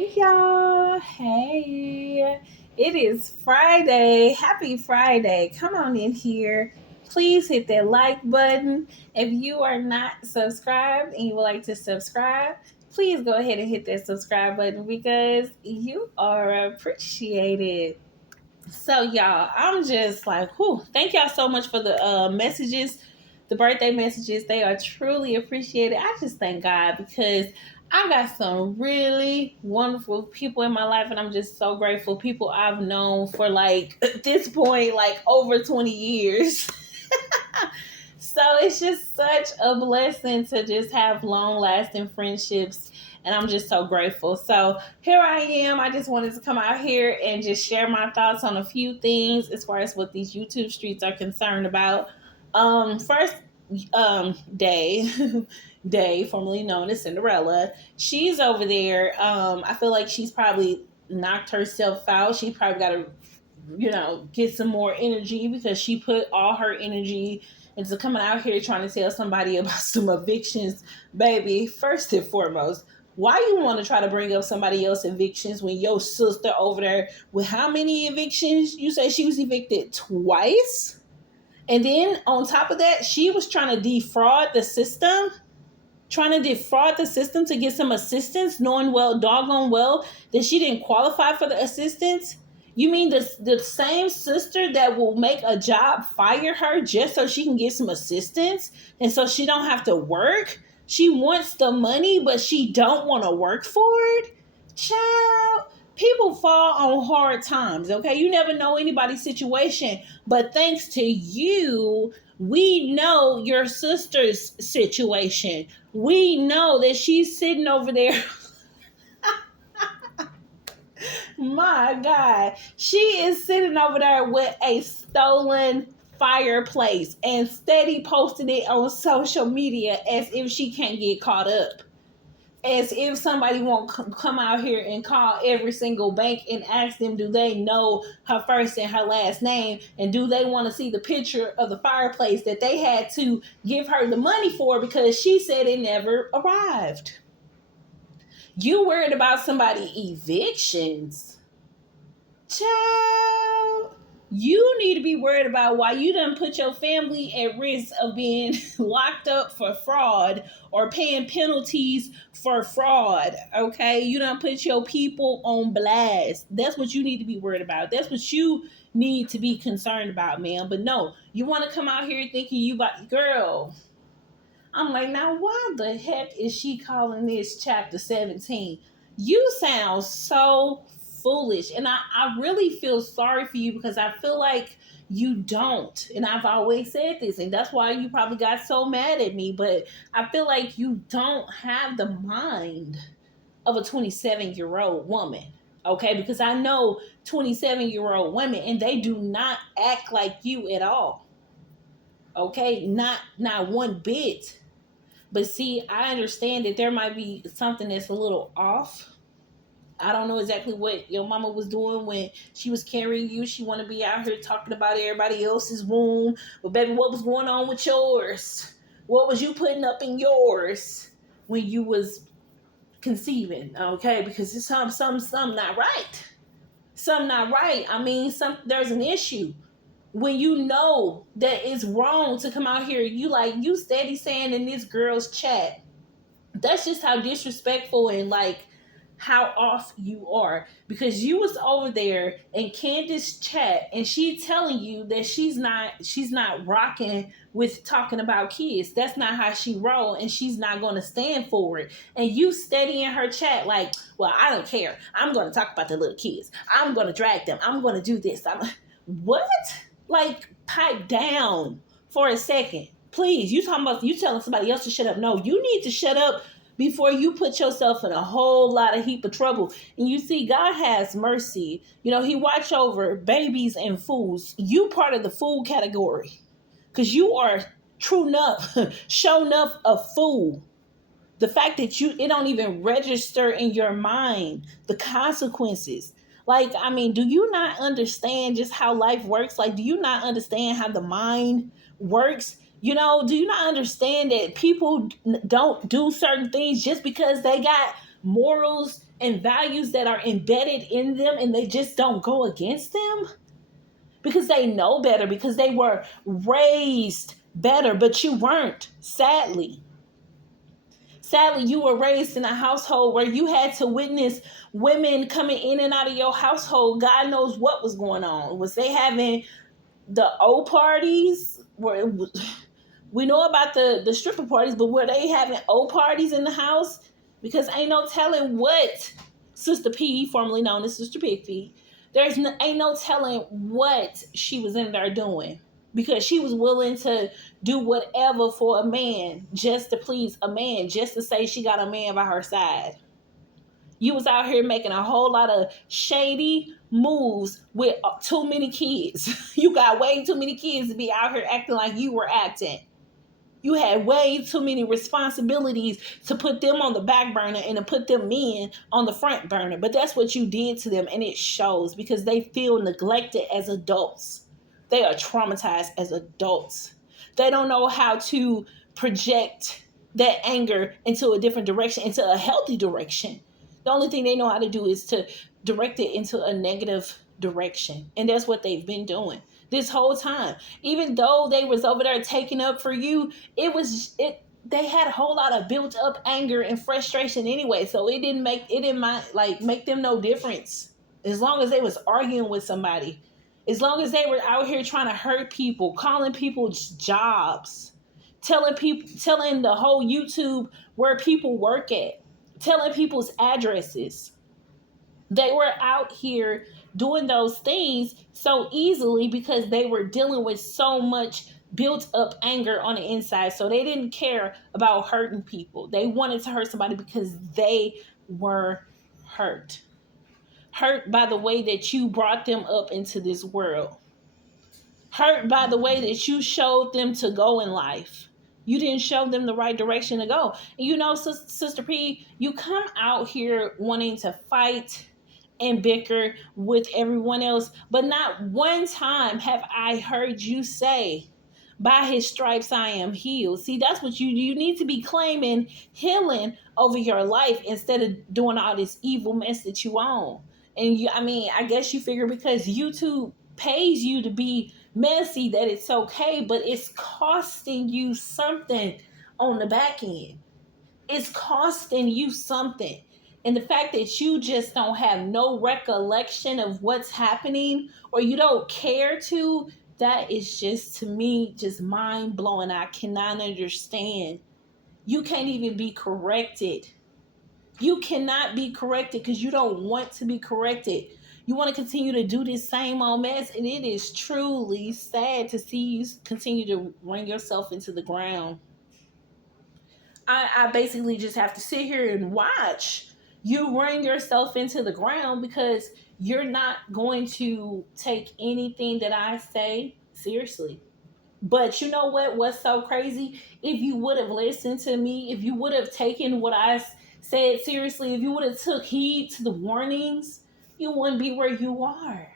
Hey y'all. Hey. It is Friday. Happy Friday. Come on in here. Please hit that like button. If you are not subscribed and you would like to subscribe, please go ahead and hit that subscribe button because you are appreciated. So y'all, I'm just like, whew, thank y'all so much for the messages, the birthday messages. They are truly appreciated. I just thank God because I got some really wonderful people in my life, and I'm just so grateful. People I've known for like at this point, like over 20 years. So it's just such a blessing to just have long lasting friendships. And I'm just so grateful. So here I am. I just wanted to come out here and just share my thoughts on a few things as far as what these YouTube streets are concerned about. First, Day, Day, formerly known as Cinderella, she's over there. I feel like she's probably knocked herself out. She probably got to, get some more energy because she put all her energy into coming out here trying to tell somebody about some evictions. Baby, first and foremost, why you want to try to bring up somebody else's evictions when your sister over there with how many evictions? You say she was evicted twice? And then on top of that, she was trying to defraud the system to get some assistance, knowing doggone well, that she didn't qualify for the assistance. You mean the same sister that will make a job fire her just so she can get some assistance and so she don't have to work? She wants the money, but she don't want to work for it? Child, people fall on hard times, okay? You never know anybody's situation, but thanks to you, we know your sister's situation. We know that she's sitting over there. My God, she is sitting over there with a stolen fireplace and steady posting it on social media as if she can't get caught up. As if somebody won't come out here and call every single bank and ask them, do they know her first and her last name? And do they want to see the picture of the fireplace that they had to give her the money for because she said it never arrived? You worried about somebody evictions? Child, you need to be worried about why you done put your family at risk of being locked up for fraud or paying penalties for fraud. Okay, you done put your people on blast. That's what you need to be worried about. That's what you need to be concerned about, man. But no, you want to come out here thinking you about girl. I'm like, now why the heck is she calling this chapter 17? You sound so foolish. And I really feel sorry for you because I feel like you don't. And I've always said this, and that's why you probably got so mad at me. But I feel like you don't have the mind of a 27-year-old woman. Okay, because I know 27-year-old women and they do not act like you at all. Okay, not one bit. But see, I understand that there might be something that's a little off. I don't know exactly what your mama was doing when she was carrying you. She want to be out here talking about everybody else's womb. But baby, what was going on with yours? What was you putting up in yours when you was conceiving? Okay, because it's some not right. Some not right. I mean, there's an issue when you know that it's wrong to come out here. You steady saying in this girl's chat, that's just how disrespectful and like how off you are, because you was over there in Candace chat and she telling you that she's not rocking with talking about kids. That's not how she roll, and she's not going to stand for it. And you steady in her chat like, well, I don't care, I'm going to talk about the little kids, I'm going to drag them, I'm going to do this. What? Like, pipe down for a second, please. You talking about you telling somebody else to shut up? No, you need to shut up before you put yourself in a whole lot of heap of trouble. And you see, God has mercy. He watch over babies and fools. You part of the fool category because you are true enough, show enough a fool. The fact that it don't even register in your mind the consequences. Like, I mean, do you not understand just how life works? Like, do you not understand how the mind works? Do you not understand that people don't do certain things just because they got morals and values that are embedded in them, and they just don't go against them because they know better, because they were raised better, but you weren't, sadly. Sadly, you were raised in a household where you had to witness women coming in and out of your household. God knows what was going on. Was they having the O parties? We know about the stripper parties, but were they having O parties in the house? Because ain't no telling what Sister P, formerly known as Sister Pig Feet, ain't no telling what she was in there doing, because she was willing to do whatever for a man, just to please a man, just to say she got a man by her side. You was out here making a whole lot of shady moves with too many kids. You got way too many kids to be out here acting like you were acting. You had way too many responsibilities to put them on the back burner and to put them men on the front burner. But that's what you did to them, and it shows, because they feel neglected as adults. They are traumatized as adults. They don't know how to project that anger into a different direction, into a healthy direction. The only thing they know how to do is to direct it into a negative direction. And that's what they've been doing this whole time. Even though they was over there taking up for you, they had a whole lot of built up anger and frustration anyway. So it didn't make them no difference. As long as they was arguing with somebody, as long as they were out here trying to hurt people, calling people jobs, telling the whole YouTube where people work at, telling people's addresses. They were out here doing those things so easily because they were dealing with so much built up anger on the inside. So they didn't care about hurting people. They wanted to hurt somebody because they were hurt. Hurt by the way that you brought them up into this world. Hurt by the way that you showed them to go in life. You didn't show them the right direction to go. And you know, Sister P, you come out here wanting to fight and bicker with everyone else, but not one time have I heard you say, by his stripes I am healed. See, that's what you need to be claiming healing over your life instead of doing all this evil mess that you own. And I guess you figure because YouTube pays you to be messy that it's okay, but it's costing you something on the back end. It's costing you something. And the fact that you just don't have no recollection of what's happening, or you don't care to, that is just, to me, just mind blowing. I cannot understand. You can't even be corrected. You cannot be corrected because you don't want to be corrected. You want to continue to do this same old mess, and it is truly sad to see you continue to run yourself into the ground. I basically just have to sit here and watch you run yourself into the ground because you're not going to take anything that I say seriously. But you know what? What's so crazy? If you would have listened to me, if you would have taken what I said seriously, if you would have took heed to the warnings, you wouldn't be where you are.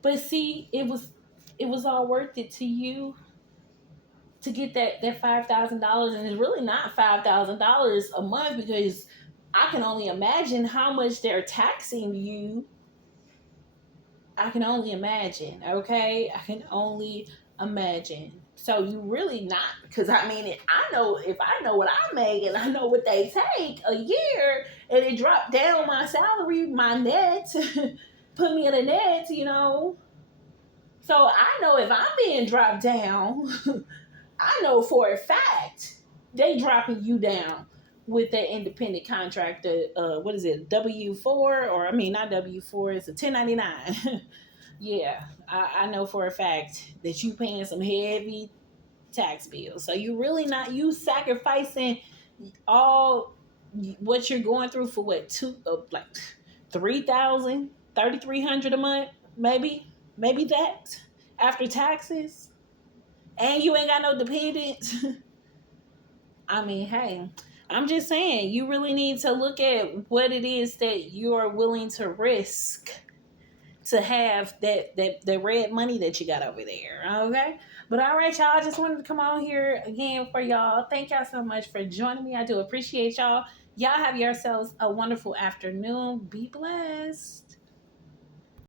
But see, it was all worth it to you to get that $5,000, and it's really not $5,000 a month because I can only imagine how much they're taxing you. I can only imagine, okay? I can only imagine. So you really not, because I know if I know what I make and I know what they take a year, and it dropped down my salary, my net, put me in a net, So I know if I'm being dropped down, I know for a fact they dropping you down with that independent contractor. What is it? W-4, or not W-4. It's a 1099. Yeah, I know for a fact that you paying some heavy tax bills. So you really not, you sacrificing all what you're going through for what, like 3,000, 3,300 a month, maybe that after taxes. And you ain't got no dependents. Hey, I'm just saying, you really need to look at what it is that you are willing to risk to have the red money that you got over there. Okay? But all right, y'all, I just wanted to come on here again for y'all. Thank y'all so much for joining me. I do appreciate y'all. Y'all have yourselves a wonderful afternoon. Be blessed.